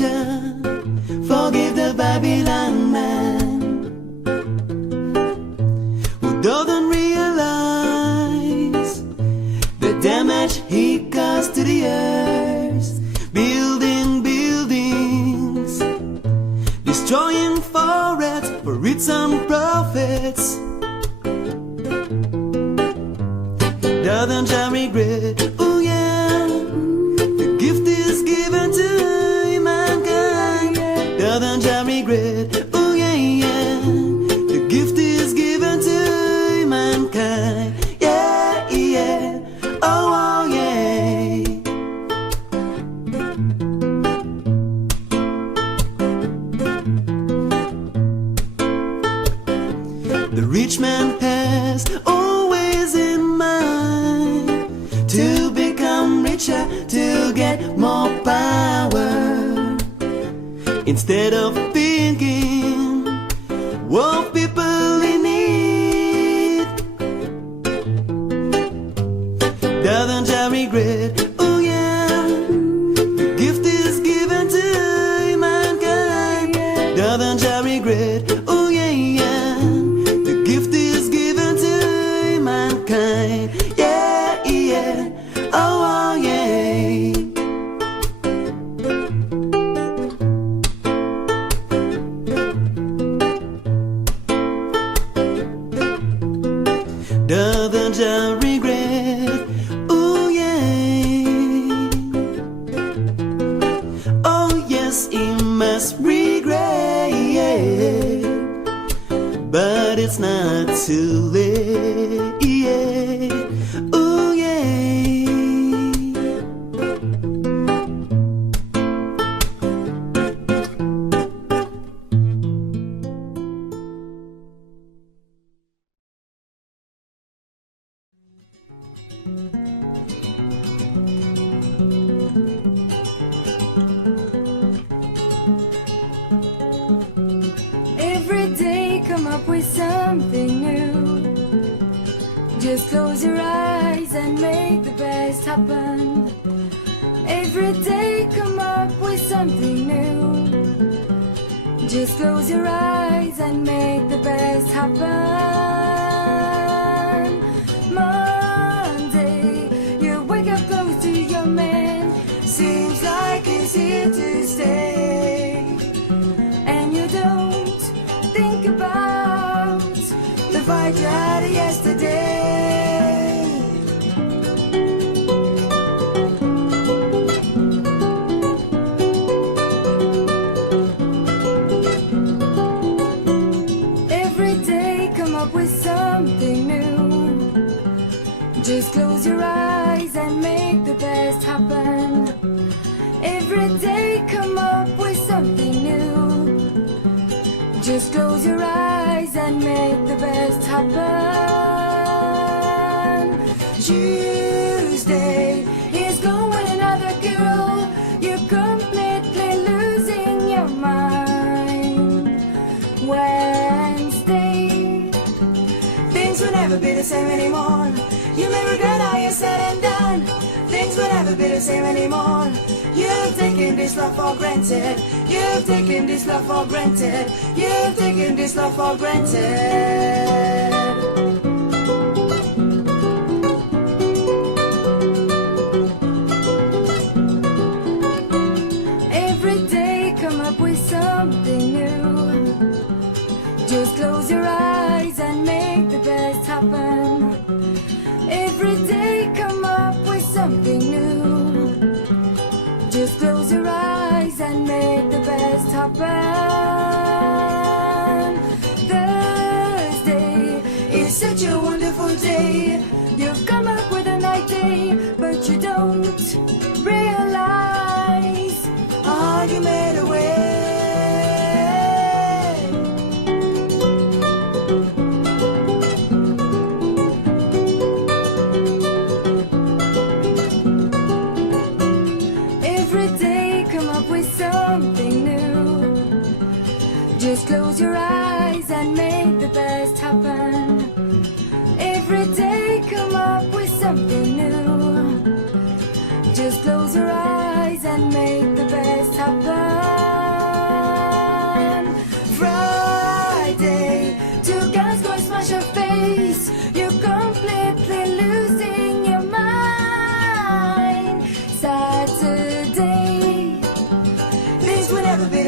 adventure. Forgive the Babylon man who doesn't realize the damage he caused to the earth. Building buildings, destroying forests for its own profits. Doesn't I regret? Oh yeah, the gift is given to mankind. Doesn't I regret? Oh yeah, yeah, the gift is given to mankind. Yeah, yeah, oh, oh yeah. The rich man has always in mind to become richer, to get more power, instead of thinking of people in need. Doesn't I regret? Oh yeah, the gift is given to mankind. Doesn't I regret? Oh yeah, yeah, the gift is given to mankind. Yeah, yeah, oh, oh yeah. Doesn't I regret? Oh yeah. Oh yes, he must regret, but it's not too late. Oh yeah. Every day come up with something new. Just close your eyes and make the best happen. Every day come up with something new. Just close your eyes and make the best happen. Monday, you wake up close to your man. Seems like he's here to stay. And you don't think about the fight you had yesterday. Every day come up with something new. Just close your eyes and make the best happen. Every day come up with something new. Just close your eyes and make the best happen. Tuesday is going another girl. You're completely losing your mind. Wednesday, things will never be the same anymore. You may regret how you said and done. Things will never be the same anymore. You've taken this love for granted. You've taken this love for granted. You've taken this love for granted. Every day come up with something new. Just close your eyes and make the best happen. Every day come up with something new. Just close your eyes and make the best happen. Thursday is such a wonderful day. You've come up with an idea, but you don't realize all you made away. Something new. Just close your eyes and make the best happen. Every day come up with something new. Just close your eyes and make the best happen.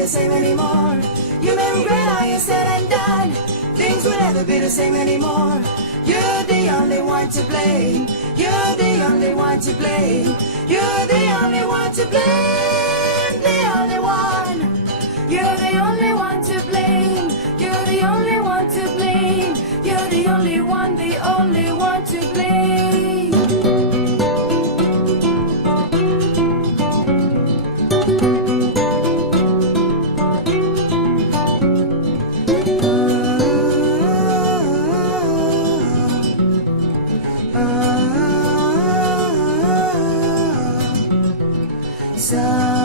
the same anymore. You may regret all you said and done. Things will never be the same anymore. You're the only one to blame. You're the only one to blame. You're the only one to blame. The only one. You're the only one to blame. You're the only one to blame. You're the only one to blame. So